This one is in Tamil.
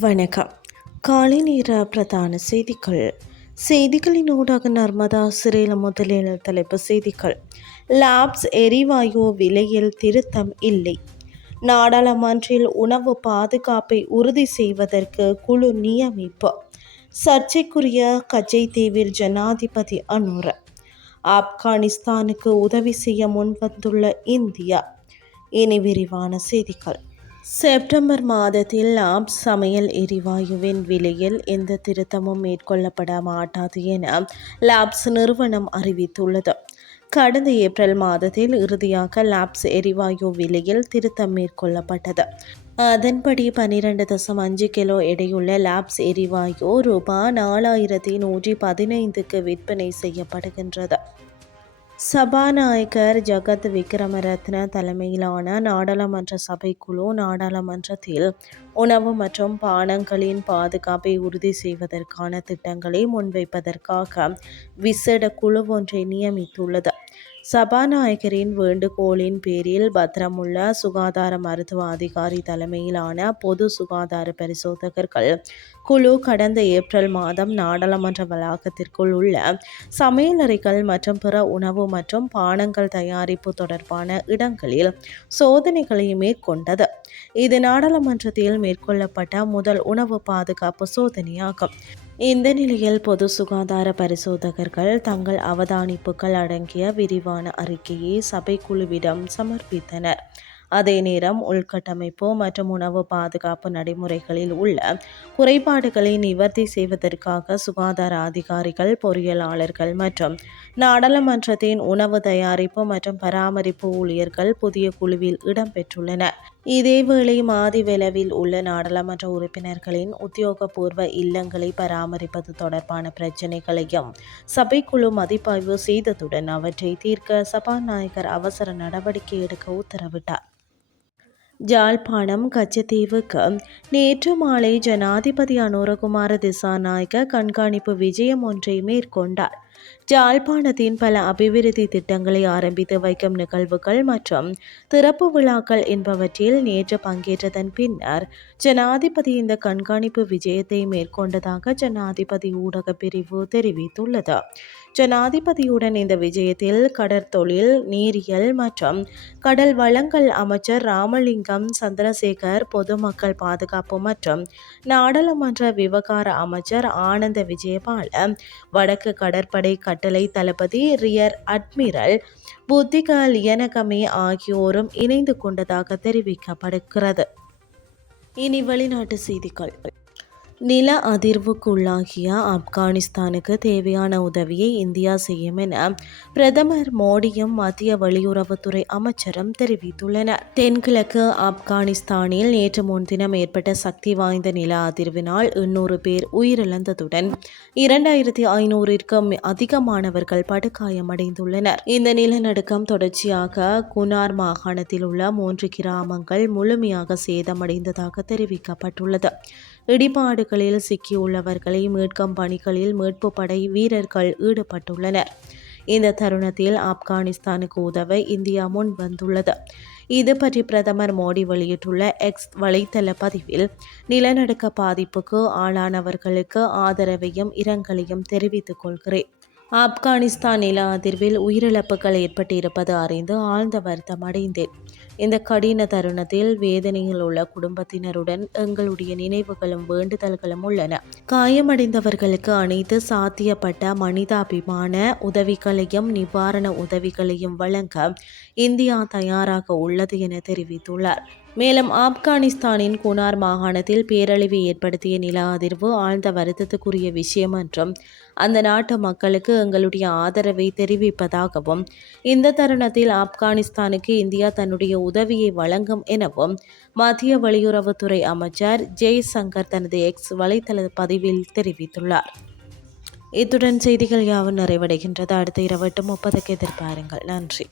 வணக்கம். காலை நேர பிரதான செய்திகள். செய்திகளின் ஊடாக நர்மதா சிறையில் முதலில் தலைப்பு செய்திகள். லாப்ஸ் எரிவாயு விலையில் திருத்தம் இல்லை. நாடாளுமன்றில் உணவு பாதுகாப்பை உறுதி செய்வதற்கு குழு நியமிப்பு. சர்ச்சைக்குரிய கஜை தீவில் ஜனாதிபதி அனுர. ஆப்கானிஸ்தானுக்கு உதவி செய்ய முன்வந்துள்ள இந்தியா. இனி விரிவான செய்திகள். செப்டம்பர் மாதத்தில் லாப்ஸ் சமையல் எரிவாயுவின் விலையில் எந்த திருத்தமும் மேற்கொள்ளப்பட மாட்டாது என லாப்ஸ் நிறுவனம் அறிவித்துள்ளது. கடந்த ஏப்ரல் மாதத்தில் இறுதியாக லாப்ஸ் எரிவாயு விலையில் திருத்தம் மேற்கொள்ளப்பட்டது. அதன்படி பன்னிரண்டு தசம் அஞ்சு கிலோ எடையுள்ள லாப்ஸ் எரிவாயு ரூபாய் நாலாயிரத்தி நூற்றி பதினைந்துக்கு விற்பனை செய்யப்படுகின்றது. சபாநாயகர் ஜகத் விக்ரமரத்ன தலைமையிலான நாடாளுமன்ற சபைக்குழு நாடாளுமன்றத்தில் உணவு மற்றும் பானங்களின் பாதுகாப்பை உறுதி செய்வதற்கான திட்டங்களை முன்வைப்பதற்காக விசேட குழு ஒன்றை நியமித்துள்ளது. சபாநாயகரின் வேண்டுகோளின் பேரில் பத்திரமுள்ள சுகாதார மருத்துவ அதிகாரி தலைமையிலான பொது சுகாதார பரிசோதகர்கள் குழு கடந்த ஏப்ரல் மாதம் நாடாளுமன்ற வளாகத்திற்குள் உள்ள சமையலறைகள் மற்றும் பிற உணவு மற்றும் பானங்கள் தயாரிப்பு தொடர்பான இடங்களில் சோதனைகளை மேற்கொண்டது. இது நாடாளுமன்றத்தில் மேற்கொள்ளப்பட்ட முதல் உணவு பாதுகாப்பு சோதனையாகும். இந்த நிலையில் பொது சுகாதார பரிசோதகர்கள் தங்கள் அவதானிப்புகள் அடங்கிய விரிவான அறிக்கையை சபைக்குழுவிடம் சமர்ப்பித்தனர். அதே நேரம் உள்கட்டமைப்பு மற்றும் உணவு பாதுகாப்பு நடைமுறைகளில் உள்ள குறைபாடுகளை நிவர்த்தி செய்வதற்காக சுகாதார அதிகாரிகள் பொறியியலாளர்கள் மற்றும் நாடாளுமன்றத்தின் உணவு தயாரிப்பு மற்றும் பராமரிப்பு ஊழியர்கள் புதிய குழுவில் இடம்பெற்றுள்ளனர் இதேவேளை மாதிவிளவில் உள்ள நாடாளுமன்ற உறுப்பினர்களின் உத்தியோகபூர்வ இல்லங்களை பராமரிப்பது தொடர்பான பிரச்சினைகளையும் சபைக்குழு மதிப்பாய்வு செய்ததுடன் அவற்றை தீர்க்க சபாநாயகர் அவசர நடவடிக்கை எடுக்க உத்தரவிட்டார். ஜாழ்ப்பாணம் கச்சத்தீவுக்கு நேற்று மாலை ஜனாதிபதி அனுரகுமார திசாநாயக்க கண்காணிப்பு விஜயம் ஒன்றை மேற்கொண்டார். ஜாழ்ப்பாணத்தின் பல அபிவிருத்தி திட்டங்களை ஆரம்பித்து வைக்கும் நிகழ்வுகள் மற்றும் திறப்பு விழாக்கள் என்பவற்றில் நேற்று பங்கேற்றதன் பின்னர் ஜனாதிபதி இந்த கண்காணிப்பு விஜயத்தை மேற்கொண்டதாக ஜனாதிபதி ஊடக பிரிவு தெரிவித்துள்ளது. ஜனாதிபதியுடன் இந்த விஜயத்தில் கடற்தொழில் நீரியல் மற்றும் கடல் வளங்கள் அமைச்சர் ராமலிங்கம் சந்திரசேகர் பொதுமக்கள் பாதுகாப்பு மற்றும் நாடாளுமன்ற விவகார அமைச்சர் ஆனந்த விஜயபால வடக்கு கடற்படை கட்டளை தளபதி ரியர் அட்மிரல் புத்திகால் எனகமே ஆகியோரும் இணைந்து கொண்டதாக தெரிவிக்கப்படுகிறது. இனி வெளிநாட்டு செய்திகள். நில அதிர்வுக்குள்ளாகிய ஆப்கானிஸ்தானுக்கு தேவையான உதவியை இந்தியா செய்யும் என பிரதமர் மோடியும் மத்திய வெளியுறவுத்துறை அமைச்சரும் தெரிவித்துள்ளனர். தென்கிழக்கு ஆப்கானிஸ்தானில் நேற்று முன்தினம் ஏற்பட்ட சக்தி வாய்ந்த நில அதிர்வினால் எண்ணூறு பேர் உயிரிழந்ததுடன் இரண்டாயிரத்தி ஐநூறிற்கும் அதிகமானவர்கள் படுகாயமடைந்துள்ளனர். இந்த நிலநடுக்கம் தொடர்ச்சியாக குனார் மாகாணத்தில் உள்ள மூன்று கிராமங்கள் முழுமையாக சேதமடைந்ததாக தெரிவிக்கப்பட்டுள்ளது. இடிபாடுகளில் சிக்கியுள்ளவர்களை மீட்கும் பணிகளில் மீட்பு படை வீரர்கள் ஈடுபட்டுள்ளனர். இந்த தருணத்தில் ஆப்கானிஸ்தானுக்கு உதவ இந்தியா முன் வந்துள்ளது. இது பற்றி பிரதமர் மோடி வெளியிட்டுள்ள எக்ஸ் வலைத்தள பதிவில் நிலநடுக்க பாதிப்புக்கு ஆளானவர்களுக்கு ஆதரவையும் இரங்கலையும் தெரிவித்துக் கொள்கிறேன். ஆப்கானிஸ்தான் நில அதிர்வில் உயிரிழப்புகள் ஏற்பட்டிருப்பது அறிந்து ஆழ்ந்த வருத்தம் அடைந்தேன். இந்த கடின தருணத்தில் வேதனையில் உள்ள குடும்பத்தினருடன் எங்களுடைய நினைவுகளும் வேண்டுதல்களும் உள்ளன. காயமடைந்தவர்களுக்கு அனைத்து சாத்தியப்பட்ட மனிதாபிமான உதவிகளையும் நிவாரண உதவிகளையும் வழங்க இந்தியா தயாராக உள்ளது என தெரிவித்துள்ளார். மேலும் ஆப்கானிஸ்தானின் குனார் மாகாணத்தில் பேரழிவை ஏற்படுத்திய நில அதிர்வு ஆழ்ந்த வருத்தத்துக்குரிய விஷயம் என்றும் அந்த நாட்டு மக்களுக்கு எங்களுடைய ஆதரவை தெரிவிப்பதாகவும் இந்த தருணத்தில் ஆப்கானிஸ்தானுக்கு இந்தியா தன்னுடைய உதவியை வழங்கும் எனவும் மத்திய வெளியுறவுத்துறை அமைச்சர் ஜெய்சங்கர் தனது எக்ஸ் வலைதள பதிவில் தெரிவித்துள்ளார். இத்துடன் செய்திகள் யாவும் நிறைவடைகின்றது. அடுத்த இரவு எட்டு முப்பதுக்கு எதிர்பாருங்கள். நன்றி.